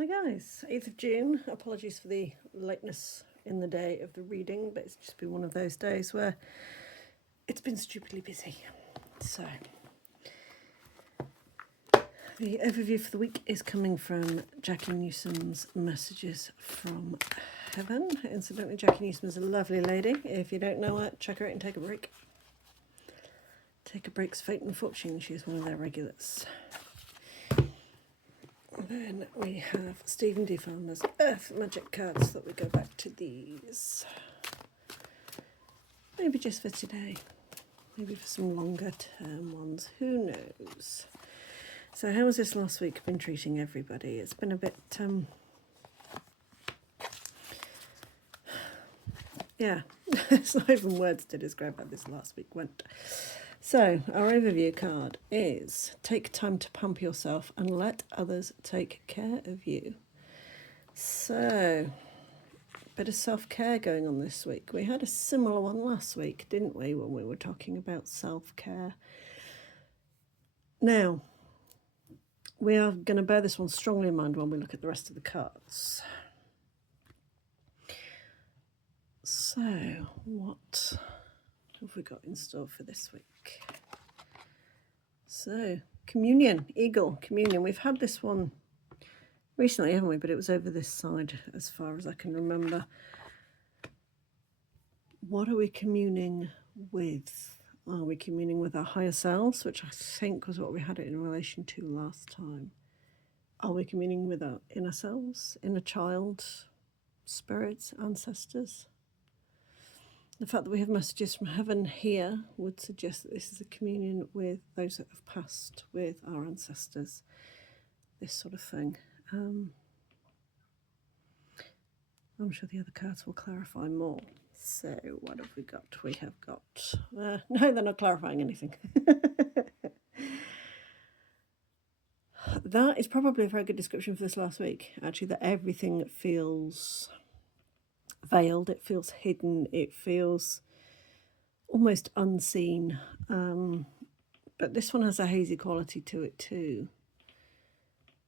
Hi guys, 8th of June. Apologies for the lateness in the day of the reading, but it's just been one of those days where it's been stupidly busy. So, the overview for the week is coming from Jacky Newcomb's Messages from Heaven. Incidentally, Jacky Newcomb is a lovely lady. If you don't know her, check her out and take a break. Take a break's fate and fortune. She's one of their regulars. Then we have Stephen D. Farmer's Earth Magic cards. Thought we'd go back to these. Maybe just for today. Maybe for some longer term ones. Who knows? So how has this last week been treating everybody? It's been a bit, yeah, it's not even words to describe how this last week went. So, our overview card is take time to pamper yourself and let others take care of you. So, bit of self-care going on this week. We had a similar one last week, didn't we, when we were talking about self-care. Now, we are going to bear this one strongly in mind when we look at the rest of the cards. So, what have we got in store for this week? So, communion, eagle, communion. We've had this one recently, haven't we? But it was over this side as far as I can remember. What are we communing with? Are we communing with our higher selves, which I think was what we had it in relation to last time? Are we communing with our inner selves, inner child, spirits, ancestors? The fact that we have messages from heaven here would suggest that this is a communion with those that have passed, with our ancestors, this sort of thing. I'm sure the other cards will clarify more. So what have we got? We have got... no, they're not clarifying anything. That is probably a very good description for this last week, actually, that everything feels veiled, it feels hidden, it feels almost unseen, but this one has a hazy quality to it too.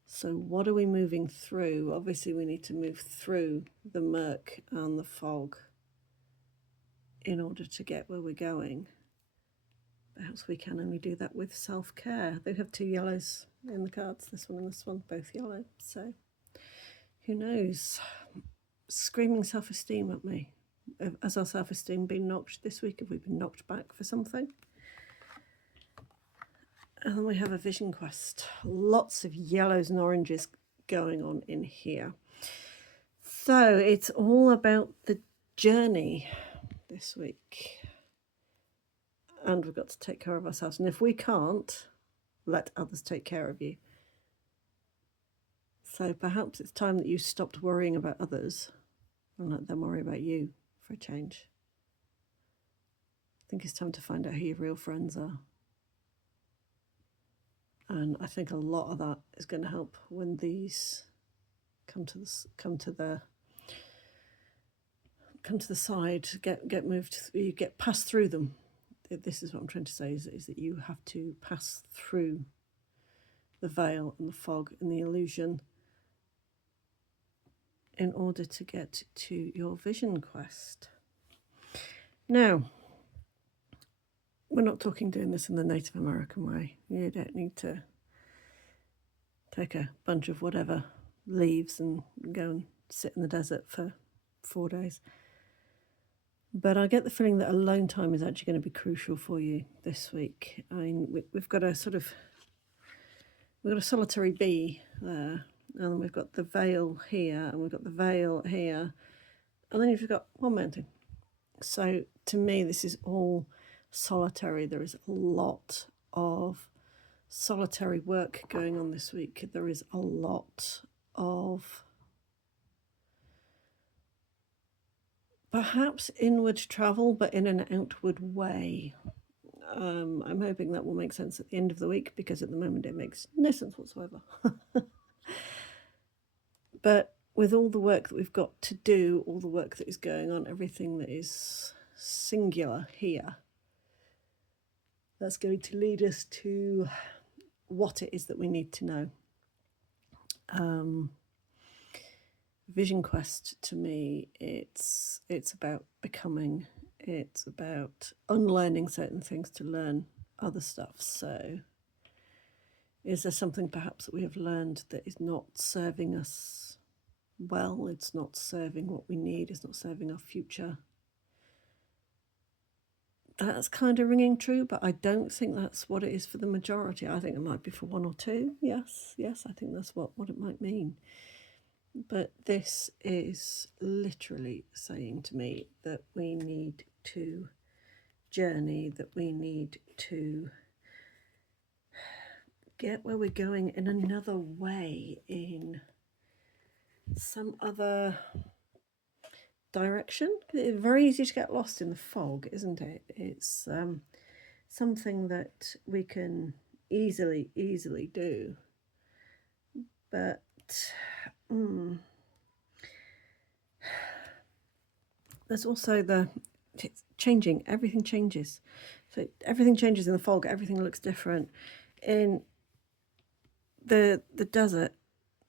So what are we moving through? Obviously we need to move through the murk and the fog in order to get where we're going. Perhaps we can only do that with self-care. They have two yellows in the cards, this one and this one, both yellow, so who knows? Screaming self-esteem at me. Has our self-esteem been knocked this week? Have we been knocked back for something? And then we have a vision quest. Lots of yellows and oranges going on in here. So it's all about the journey this week. And we've got to take care of ourselves. And if we can't, let others take care of you. So perhaps it's time that you stopped worrying about others and let them worry about you for a change. I think it's time to find out who your real friends are. And I think a lot of that is going to help when these come to the side, get moved, you get passed through them. This is what I'm trying to say, is that you have to pass through the veil and the fog and the illusion in order to get to your vision quest. Now, we're not talking doing this in the Native American way. You don't need to take a bunch of whatever leaves and go and sit in the desert for 4 days. But I get the feeling that alone time is actually going to be crucial for you this week. I mean, we've got a solitary bee there, and we've got the veil here, and we've got the veil here, and then you've got one mountain. So to me, this is all solitary. There is a lot of solitary work going on this week. There is a lot of perhaps inward travel, but in an outward way. I'm hoping that will make sense at the end of the week, because at the moment it makes no sense whatsoever. But with all the work that we've got to do, all the work that is going on, everything that is singular here, that's going to lead us to what it is that we need to know. Vision quest to me, it's about becoming. It's about unlearning certain things to learn other stuff. So is there something perhaps that we have learned that is not serving us well? It's not serving what we need. It's not serving our future. That's kind of ringing true, but I don't think that's what it is for the majority. I think it might be for one or two. Yes, I think that's what it might mean. But this is literally saying to me that we need to journey, that we need to get where we're going in another way, in some other direction. It's very easy to get lost in the fog, isn't it? It's something that we can easily do, but there's also it's changing. Everything changes. So everything changes in the fog. Everything looks different. In the desert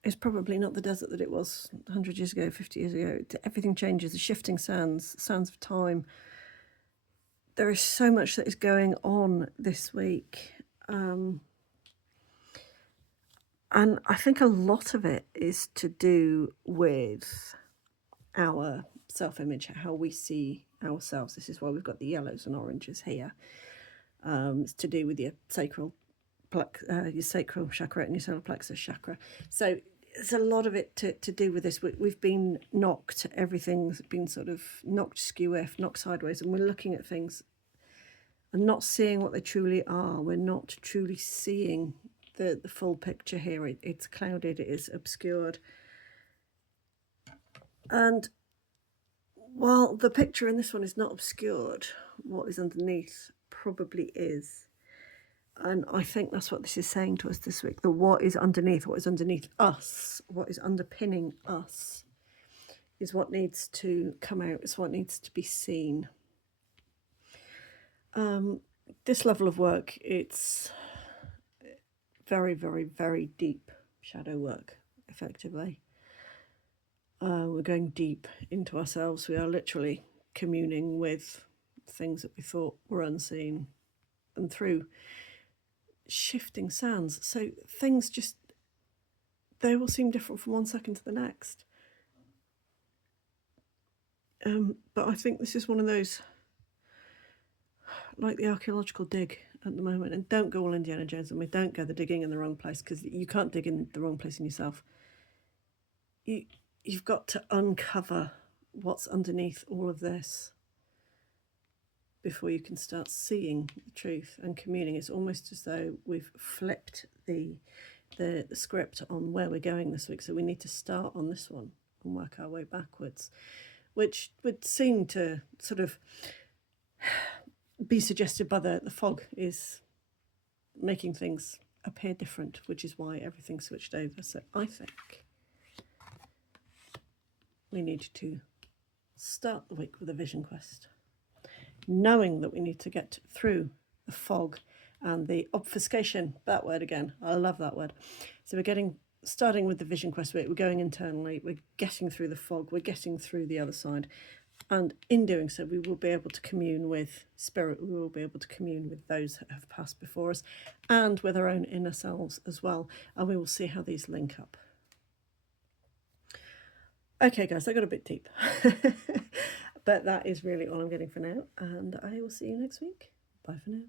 is probably not the desert that it was 100 years ago, 50 years ago. Everything changes. The shifting sands of time. There is so much that is going on this week. And I think a lot of it is to do with our self-image, how we see ourselves. This is why we've got the yellows and oranges here. It's to do with your sacral chakra and your solar plexus chakra. So there's a lot of it to do with this. We've been knocked. Everything's been sort of knocked skew-if, knocked sideways, and we're looking at things and not seeing what they truly are. We're not truly seeing the full picture here. It's clouded, it is obscured. And while the picture in this one is not obscured, what is underneath probably is. And I think that's what this is saying to us this week. The what is underneath us, what is underpinning us, is what needs to come out, is what needs to be seen. This level of work, it's very, very, very deep shadow work, effectively. We're going deep into ourselves. We are literally communing with things that we thought were unseen, and through shifting sands. So things just, they will seem different from one second to the next. But I think this is one of those, like the archaeological dig at the moment. And don't go all Indiana Jones on me. Don't go the digging in the wrong place, because you can't dig in the wrong place in yourself. You've got to uncover what's underneath all of this before you can start seeing the truth and communing. It's almost as though we've flipped the script on where we're going this week. So we need to start on this one and work our way backwards, which would seem to sort of be suggested by the fog is making things appear different, which is why everything switched over. So I think we need to start the week with a vision quest, knowing that we need to get through the fog and the obfuscation. That word again, I love that word. So we're starting with the vision quest. We're going internally, we're getting through the fog, we're getting through the other side, and in doing so we will be able to commune with spirit. We will be able to commune with those that have passed before us, and with our own inner selves as well, and we will see how these link up. Okay guys, that got a bit deep. But that is really all I'm getting for now, and I will see you next week. Bye for now.